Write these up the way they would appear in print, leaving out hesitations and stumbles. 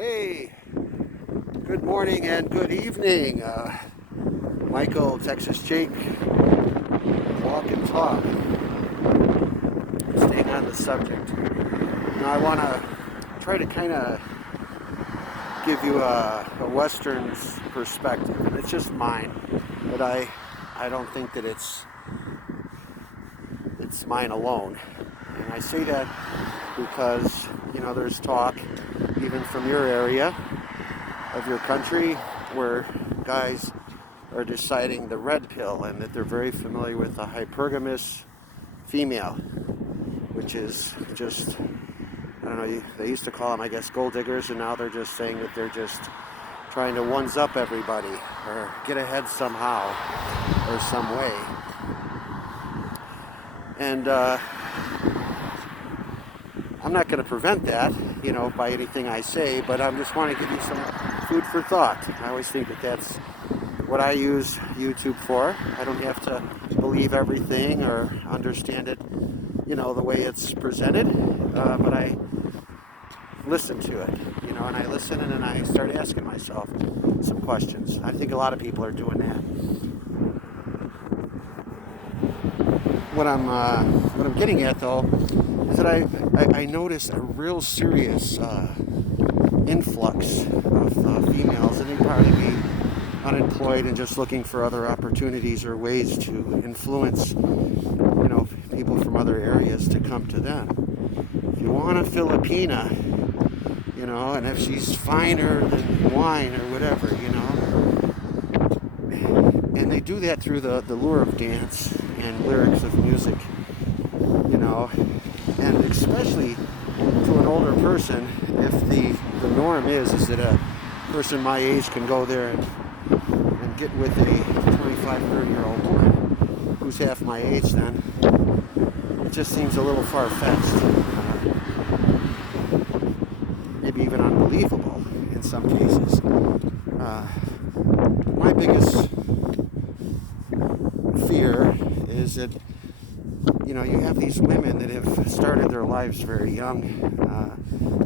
Hey, good morning and good evening. Michael, Texas Jake, walk and talk. Staying on the subject. Now, I want to try to kind of give you a Western's perspective, and it's just mine, but I don't think that it's mine alone. And I say that because, there's talk, even from your area of your country, where guys are deciding the red pill and that they're very familiar with the hypergamous female, which is just, I don't know, they used to call them, I guess, gold diggers, and now they're just saying that they're just trying to ones-up everybody or get ahead somehow or some way. And I'm not going to prevent that, by anything I say, but I just want to give you some food for thought. I always think that that's what I use YouTube for. I don't have to believe everything or understand it, the way it's presented, but I listen to it, and I listen and then I start asking myself some questions. I think a lot of people are doing that. What I'm getting at, though, is that I noticed a real serious influx of females, and they'd probably be unemployed and just looking for other opportunities or ways to influence, people from other areas to come to them. If you want a Filipina, and if she's finer than wine or whatever, and they do that through the lure of dance and lyrics of music, and especially to an older person, if the norm is that a person my age can go there and get with a 25, 30-year-old woman who's half my age, then it just seems a little far-fetched, maybe even unbelievable in some cases. My biggest fear is that you have these women that have started their lives very young,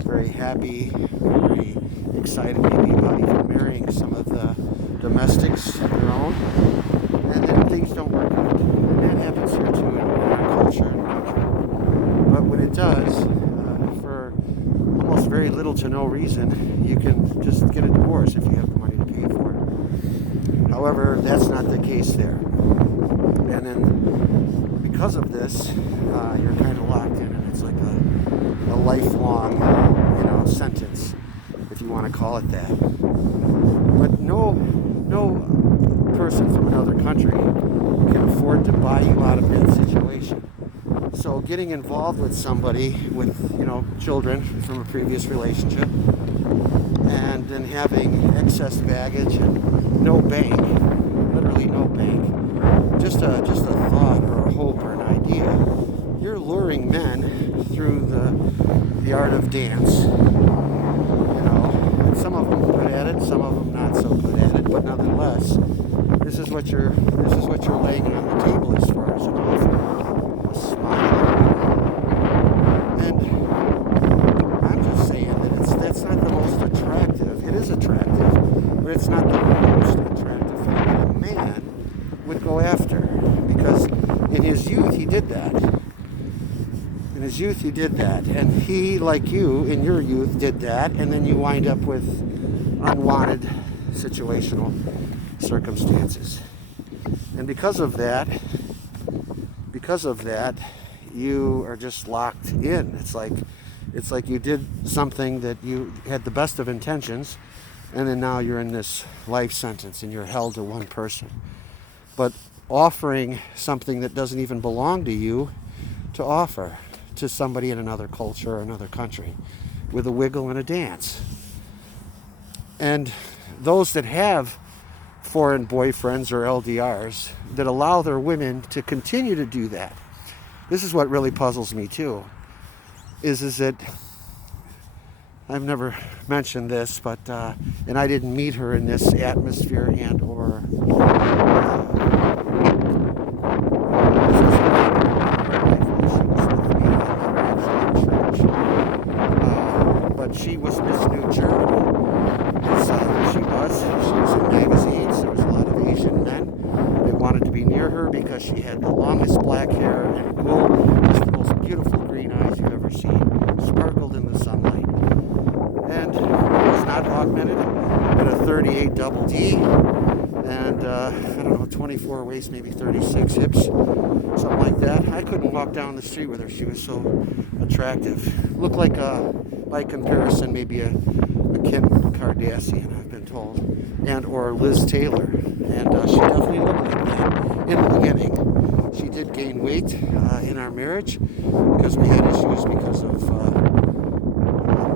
very happy, very excited maybe about even marrying some of the domestics of their own, and then things don't work out. And that happens here too in our culture and country. But when it does, for almost very little to no reason, you can just get a divorce if you have the money to pay for it. However, that's not the case there. And then because of this, you're kind of locked in, and it's like a lifelong, sentence, if you want to call it that. But no person from another country can afford to buy you out of that situation. So getting involved with somebody with, children from a previous relationship, and then having excess baggage and no bank, literally no bank, just a thought or a hope or an idea, you're luring men through the art of dance. And some of them good at it, some of them not so good at it, but nonetheless, this is what you're laying on the table as far as an offer. A smile. And I'm just saying that that's not the most attractive. It is attractive, but it's not the most attractive thing that a man would go after, because in his youth he did that. In his youth he did that, and he, like you, in your youth did that, and then you wind up with unwanted situational circumstances. And because of that, you are just locked in. It's like you did something that you had the best of intentions, and then now you're in this life sentence and you're held to one person. But offering something that doesn't even belong to you to offer to somebody in another culture or another country with a wiggle and a dance. And those that have foreign boyfriends or LDRs that allow their women to continue to do that, this is what really puzzles me too, is that I've never mentioned this, but and I didn't meet her in this atmosphere and or but she was this new journey. She was in magazines. There was a lot of Asian men that wanted to be near her because she had the longest black hair and cool, just the most beautiful green eyes you've ever seen, sparkled in the sunlight. And it was not augmented, but a 38 double D, and I don't know, 24 waist, maybe 36 hips, something like that. I couldn't walk down the street with her. She was so attractive. Looked like, by comparison, maybe a Kim Kardashian, I've been told, and or Liz Taylor. And she definitely looked like that in the beginning. She did gain weight in our marriage because we had issues because of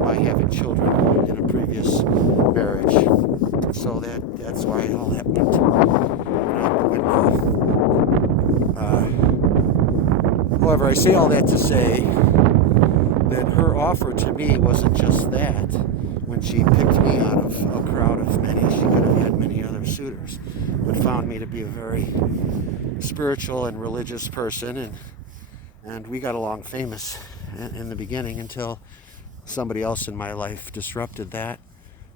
my having children in a previous marriage. So that's why all that went out the window. However, I say all that to say that her offer to me wasn't just that. When she picked me out of a crowd of many, she could have had many other suitors, but found me to be a very spiritual and religious person, and we got along famous in the beginning until somebody else in my life disrupted that.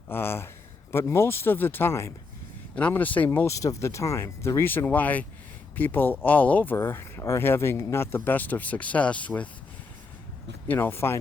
But most of the time, and I'm going to say most of the time, the reason why people all over are having not the best of success with, finding